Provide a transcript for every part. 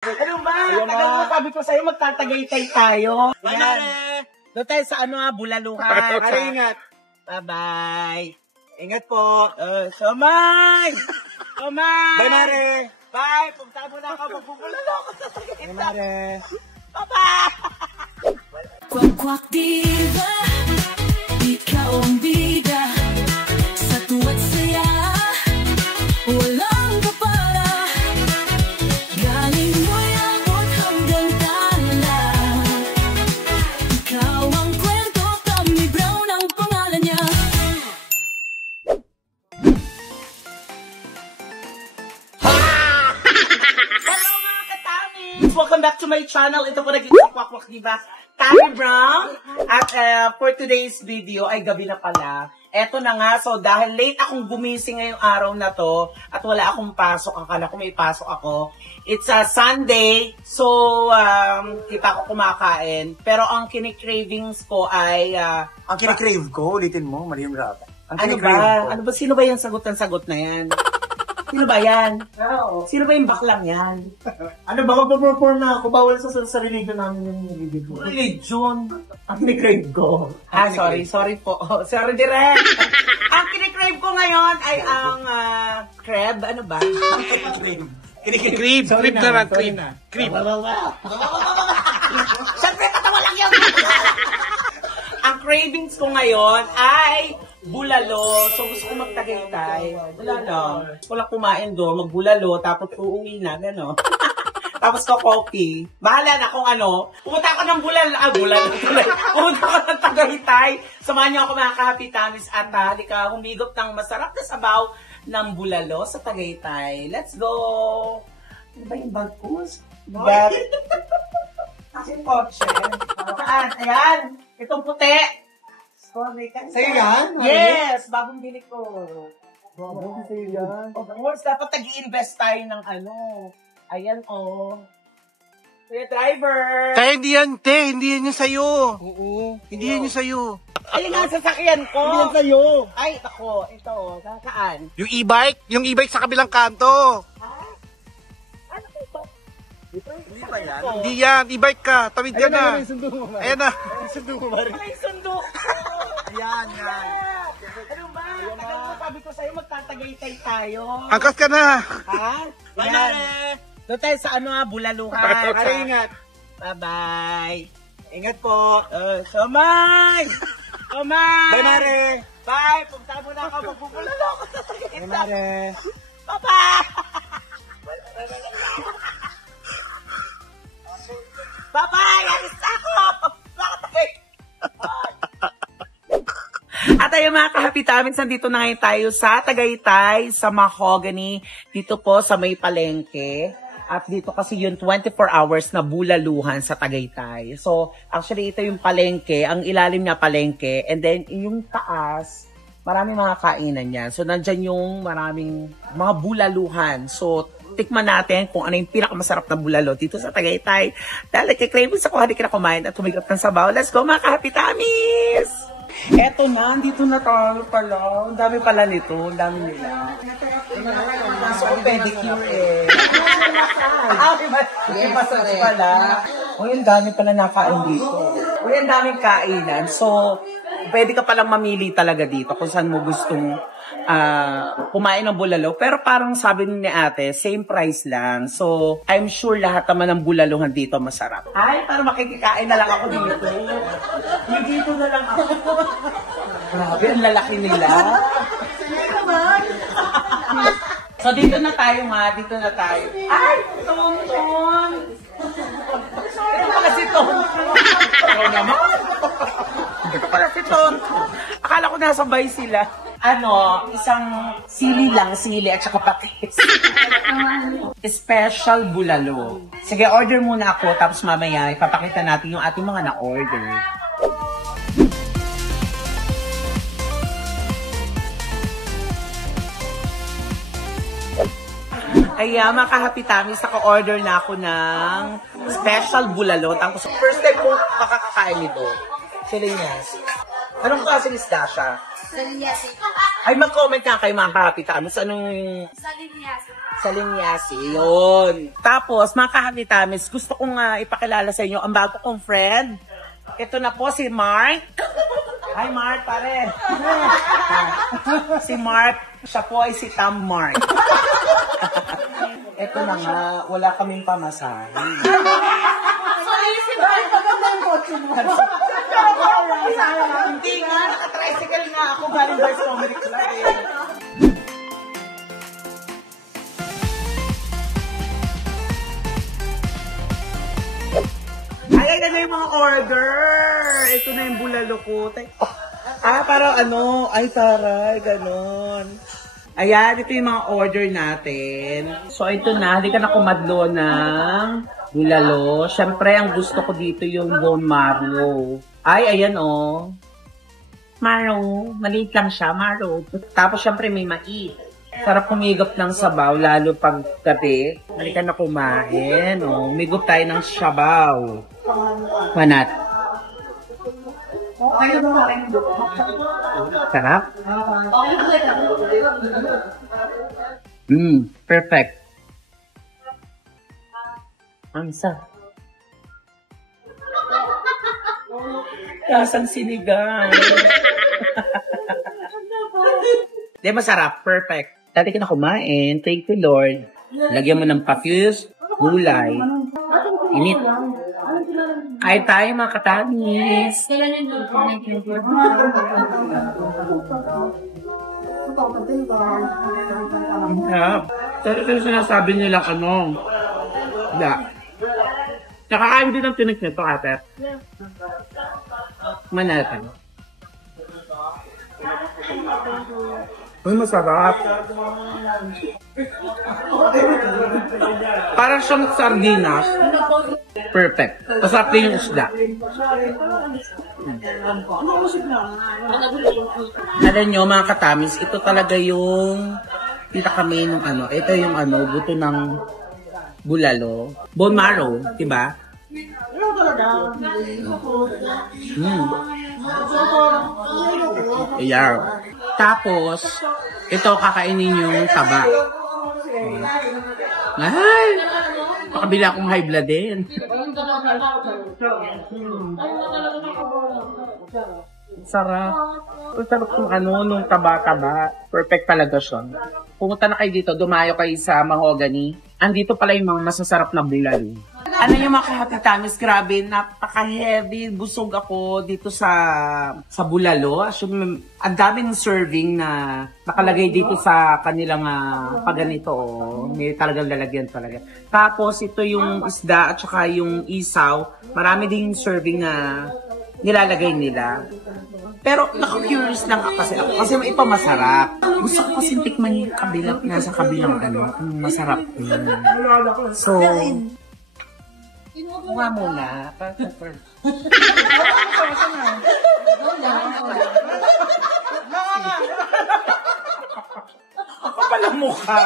Ano ba? Tagal mo sabi ko sa'yo, magtatagaytay tayo. Ayan. Doon tayo sa Bulaluhan. Ingat. Bye-bye. Ingat po. Somay! Somay! Bye, Mare. Bye! Punta mo na ako. Magbubulalo ako sa tagaytay. Bye, Mare. Bye-bye! Kwak-kwak diva, ikaw ang bida. Sa tuwa't saya, walang kapala. Galing mo'y abot hanggang tanaw. Ikaw ang kwento, Tommy Brown ang pangalan niya. Hello mga katamis! Welcome back to my channel. Ito po naging Kwak-Kwak Diva, Tommy Brown. At for today's video ay gabi na pala. Eto na nga, so dahil late akong gumising ngayong araw na to at wala akong pasok, akala ko may pasok ako. It's a Sunday, so di pa ako kumakain. Pero ang kinikravings ko ay... Ang kinikrave ko, ulitin mo, mali yung rap. Ano ba? Ano ba? Sino ba yung sagot na yan? Sino ba yan? Sino ba yung baklang yan? Ano ba, magpa-perform na ako? Bawal sa religion namin yung religion. Religion? Ang kinikrave ko. Sorry po. Sorry, direct. Ang kinikrave ko ngayon ay ang crab. Ano ba? Kinikrave. Crib naman, crib. Crib. Siyempre, katawa lang yan. Ang cravings ko ngayon ay bulalo. So, gusto ko magtagaytay. Wala lang. Wala kumain doon, magbulalo, tapos uuwi na, gano'n. Tapos ko coffee. Bahala na kung ano. Pumunta ako ng bulalo. Pumunta ako ng Tagaytay. Samahan niyo ako mga kahapitamis at halika humigop ng masarap na sabaw ng bulalo sa Tagaytay. Let's go! Ano ba yung bag ko? Bag? Kasi yung kotse. Saan? Ayan! Itong puti! Sa'yo yan? Yes! Bagong bili ko. Bakit sa'yo yan? Of course, dapat nag-i-invest tayo ng ano. Ayan, Kuya driver! Kaya hindi yan, te. Hindi yan yung sa'yo. Oo. Hindi yan yung sa'yo. Ayun nga, sasakyan ko. Hindi yan sa'yo. Ay, ako. Ito, saan? Yung e-bike? Yung e-bike sa kabilang kanto. Ano ito? Hindi ba yan? Hindi yan. E-bike ka. Tawid ka na. Ayun, sundo mo, Mare. Ayan na. Sundo mo, Mare. Ay, sundo ko! Yan. Ano ba? Tagal mo sabi ko sa'yo, magtatagaytay tayo. Angkas ka na. Ha? Bye, Yan. Mare. Doon tayo sa Bulaluhan. Mare, ingat. Bye-bye. Ingat po. Somay! Somay! Bye, Mare. Bye! Punta mo na ako. Magbubulalo ako sa tagaytay. Bye, Mare. Bye-bye! Bye-bye! Alis ako! Bakit? At ayun mga kahapitamin, nandito na ngayon tayo sa Tagaytay, sa Mahogany, dito po sa may palengke. At dito kasi yung 24 hours na bulaluhan sa Tagaytay. So, actually ito yung palengke, ang ilalim niya palengke, and then yung taas, maraming mga kainan yan. So, nandyan yung maraming mga bulaluhan. So, tikman natin kung ano yung pinakamasarap na bulalo dito sa Tagaytay. Dahil kikravings ako, hindi ka na kumain at tumigap ng sabaw. Let's go mga kahapitamis! Eto na, dito na tayo pala. Ang dami pala nito, ang dami nila. Nasa ko pedicure eh. May massage pala. Uy, ang dami pala nakain dito. Uy, ang daming kainan. So, pwede ka palang mamili talaga dito kung saan mo gustong kumain ng bulalo. Pero parang sabi ni ate, same price lang. So, I'm sure lahat naman ng bulaluhan dito masarap. Ay, parang makikikain na lang ako dito. Dito na lang ako. Grabe, ang lalaki nila. So, dito na tayo nga. Dito na tayo. Ay, Tonton! Ito pala si Tonton. Ito naman. Ito pala si Tonton. Akala ko nasabay sila. Isang sili lang, sili at saka patis. Special bulalo. Sige, order muna ako, tapos mamaya ipapakita natin yung ating mga na-order. Kaya mga kahapitamis, naka-order na ako ng special bulalo. Tapos first time ko makakakain nito. Silinyas. Anong klaseng isda siya? Salinyas. Ay, mag-comment nga kayo mga kahapitamis. Anong sa Linyasi, yun. Tapos, mga kahapitamis, gusto kong ipakilala sa inyo ang bago kong friend. Ito na po si Mark. Hi Mark, pare. Si Mark, siya po ay si Tam Mark. Ito na nga, wala kaming pamasahe. Hindi nga, naka-tricycle nga ako galing Vice Comedy Club eh. Ay, na yung mga order. Ito na yung bulalo ko. Parang ano, ay taray, ganon. Ayan, ito yung mga order natin. So, ito na, hindi ka na kumadlo ng bulalo. Siyempre, ang gusto ko dito yung bone marrow. Ay, ayan oh. Marrow. Maliit lang siya, marrow. Tapos, siyempre, may mais. Sarap kumigop ng sabaw, lalo pag gabi. Halika na kumain. Oh. Umigop tayo ng sabaw. Wanat. Sarap? Perfect. Ang sarap. Lasang sinigang. Di masarap. Perfect. Dati ka na kumain. Thank you, Lord. Lagyan mo ng papyus, gulay. Init. Ay tayo mga katamis. Ito yung sinasabi nilang ano. Nakakain din ang tinik nito, ate. Manatan. Ay, masarap. Parang siyang sardinas. Perfect. Masarap din yung isda. Alam nyo, mga katamis, ito talaga yung kita kami nung ano. Ito yung ano, buto ng bulalo. Bone marrow, diba? Ayan. Tapos, ito kakainin yung taba. Ay! Pakabila akong high blood din. Sarap. Sarap yung ano, nung taba-taba. Perfect talaga siya. Pumunta na kayo dito, dumayo kayo sa Mahogany. Andito pala yung mga masasarap na bulalo. Ano yung mga kahapitamis, grabe, napaka-heavy, busog ako dito sa bulalo. Actually, ang daming serving na nakalagay dito sa kanilang pagganito. May talagang lalagyan talaga. Tapos, ito yung isda at saka yung isaw. Marami din serving na nilalagay nila. Pero, naku-curious lang kasi ako. Kasi may masarap. Gusto ko kasi tikman yung kabilang, nasa kabilang ano, masarap. So, kuha muna. Ako pala mukha.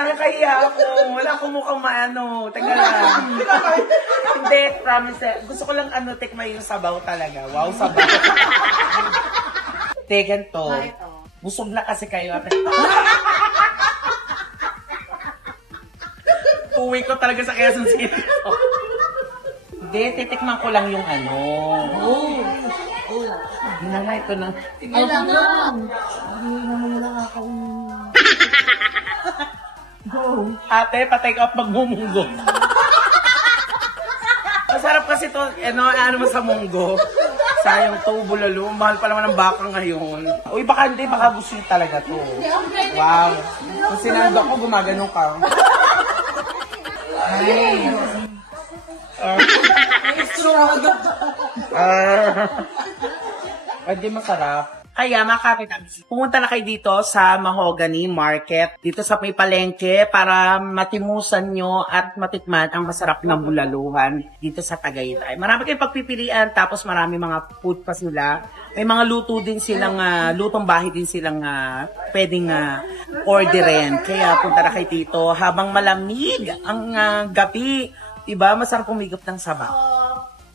Nakakahiya ako. Wala akong mukhang maano. Teka lang. Hindi, promise. Gusto ko lang tikman yung sabaw talaga. Wow, sabaw. Teka to. Busog na kasi kayo. Uwi ko talaga sa Quezon City. Hindi, titikman ko lang yung ano. Hindi na nga, ito na. Ate, patay ka magmumunggo. Masarap kasi to, ano mo sa munggo. Sayang to, bulalo. Mahal pa naman ang baka ngayon. Uy, baka hindi, baka gusto talaga to. Wow. Kung sinando ko, gumagano ka. Ay. Hindi masarap. Kaya mga kapitamis, pumunta na kayo dito sa Mahogany Market, dito sa may palengke para matimusan nyo at matikman ang masarap na bulaluhan dito sa Tagaytay. Marami kayong pagpipilian, tapos marami mga food pa sila. May mga luto din silang, lutong bahay din silang pwedeng orderin. Kaya punta na kayo dito habang malamig ang gabi. Diba? Masarap kumigop ng sabaw.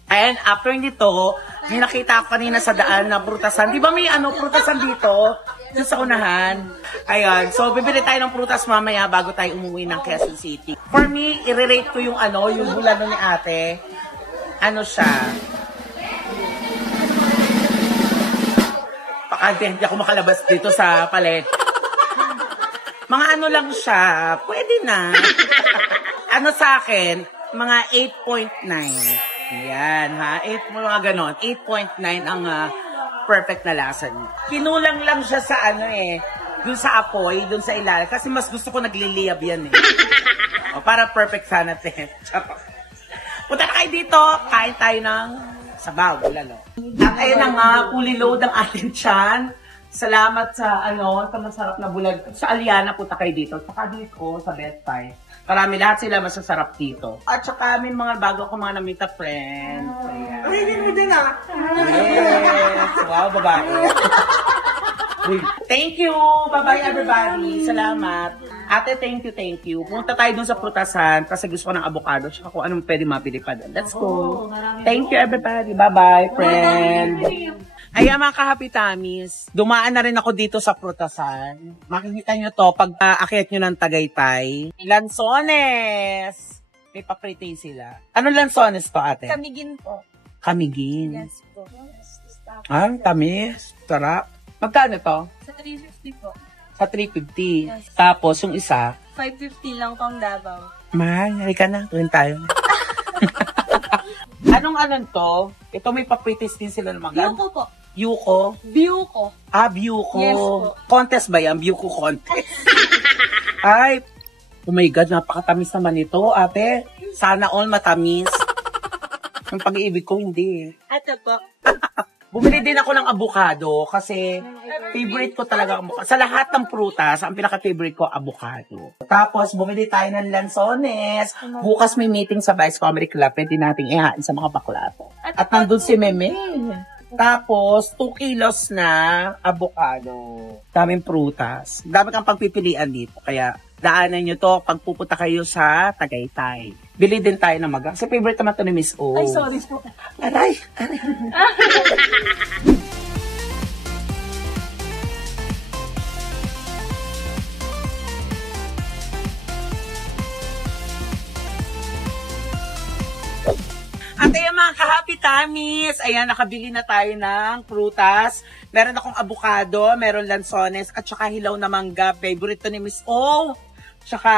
And after nito, may nakita ko kanina sa daan na prutasan. Di ba may prutasan dito? Doon sa unahan. Ayan. So, bibili tayo ng prutas mamaya bago tayo umuwi ng Quezon City. For me, i-rate ko yung yung bulalo ni ate. Ano siya? Hindi ako makalabas dito sa palet. Mga lang siya. Pwede na. Sa akin, mga 8.9. Yan, ha? 8, mga ganon. 8.9 ang perfect na lasa niya. Kinulang lang siya sa dun sa apoy, dun sa ilalim. Kasi mas gusto ko nagliliyab yan para perfect sana, te. Punta na kayo dito, kain tayo ng sabaw, bulalo. At ayun na nga, fully load ang ating tiyan. Salamat sa sa masarap na bulag. Sa Aliana, punta kayo dito. Saka dito, sa Best Buy. Marami lahat sila masasarap dito. At saka may mga bago ko mga namita friends. Ayan. Ay, hindi mo din Yes! Wow, babae. Thank you! Bye-bye everybody! Salamat! Ate, thank you. Punta tayo dun sa prutasan kasi gusto ko ng avocado tsaka kung anong pwede mapili pa doon. Let's go! Thank you everybody! Bye-bye, friend! Ayan mga kahapitamis, dumaan na rin ako dito sa prutasan. Makikita nyo to pag aakyat nyo ng Tagaytay. Lansones! May paprite sila. Anong lansones to, ate? Kamigin po. Kamigin. Yes po. Tamis. Sarap. Magkano to? Sa 350 po. Sa 350. Yes. Tapos yung isa, 550 lang pang Davao. mahal, halika na. Tuwin tayo. Anong to? Ito may papritis din sila ng mga. Yuko po. Yuko? Biuko. Byuko. Yes po. Contest ba yan? Byuko contest. Ay, oh my God, napakatamis naman ito, ate. Sana all matamis. Ang pag-iibig ko, hindi. Ito po. Bumili din ako ng avocado kasi favorite ko talaga ang avocado. Sa lahat ng prutas, ang pinaka-favorite ko, avocado. Tapos, bumili tayo ng lansones. Bukas may meeting sa Vice Comedy Club. Pwede nating ihain sa mga baklato. At nandun si Meme. Tapos, 2 kilos na avocado. Daming prutas. Dami kang pagpipilian dito. Kaya, daanan nyo to pag pupunta kayo sa Tagaytay. Bili din tayo ng magang. Sa favorite naman to ni Miss O. Ay, sorry po. Aray! At ayan mga kahapitamis, ayan, nakabili na tayo ng prutas. Meron akong avocado, meron lansones, at saka hilaw na mangga. Favorite to ni Miss O. Tsaka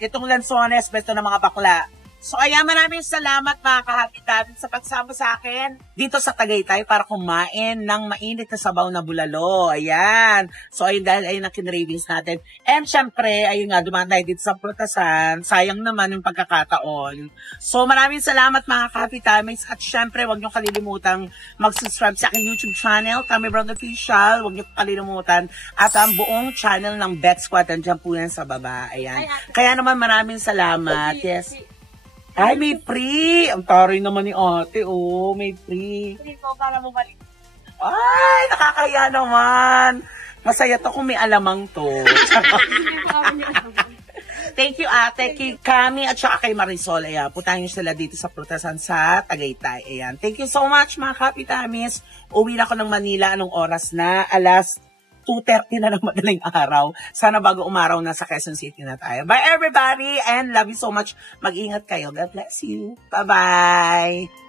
itong lansones, beto ng mga bakla. So ayan, maraming salamat mga kahapitamis sa pagsama sa akin dito sa Tagaytay para kumain ng mainit na sabaw na bulalo. Ayan. So ayun, dahil ayun ang kinravings natin. And syempre, ayun nga, dumaan tayo dito sa prutasan. Sayang naman yung pagkakataon. So maraming salamat mga kahapitamis. At syempre, huwag niyo kalilimutang mag-subscribe sa aking YouTube channel, Tammy Brown Official. Huwag niyo kalimutan. At ang buong channel ng Bet Squad, andyan po yan sa baba. Ayan. Kaya naman maraming salamat. Yes. Ay, may free! Ang taray naman ni ate, oh. May free. Free po para bumalik. Ay, nakakaya naman. Masaya to kung may alamang to. Thank you, ate, kay Kami at saka kay Marisol. Ayan, puntahan nyo sila dito sa prutasan sa Tagaytay. Ayan. Thank you so much, mga kapitamis. Uwi na ako ng Manila. Anong oras na? Alas 2:30 na ng madaling araw. Sana bago umaraw na sa Quezon City na tayo. Bye everybody and love you so much. Mag-ingat kayo. God bless you. Bye-bye.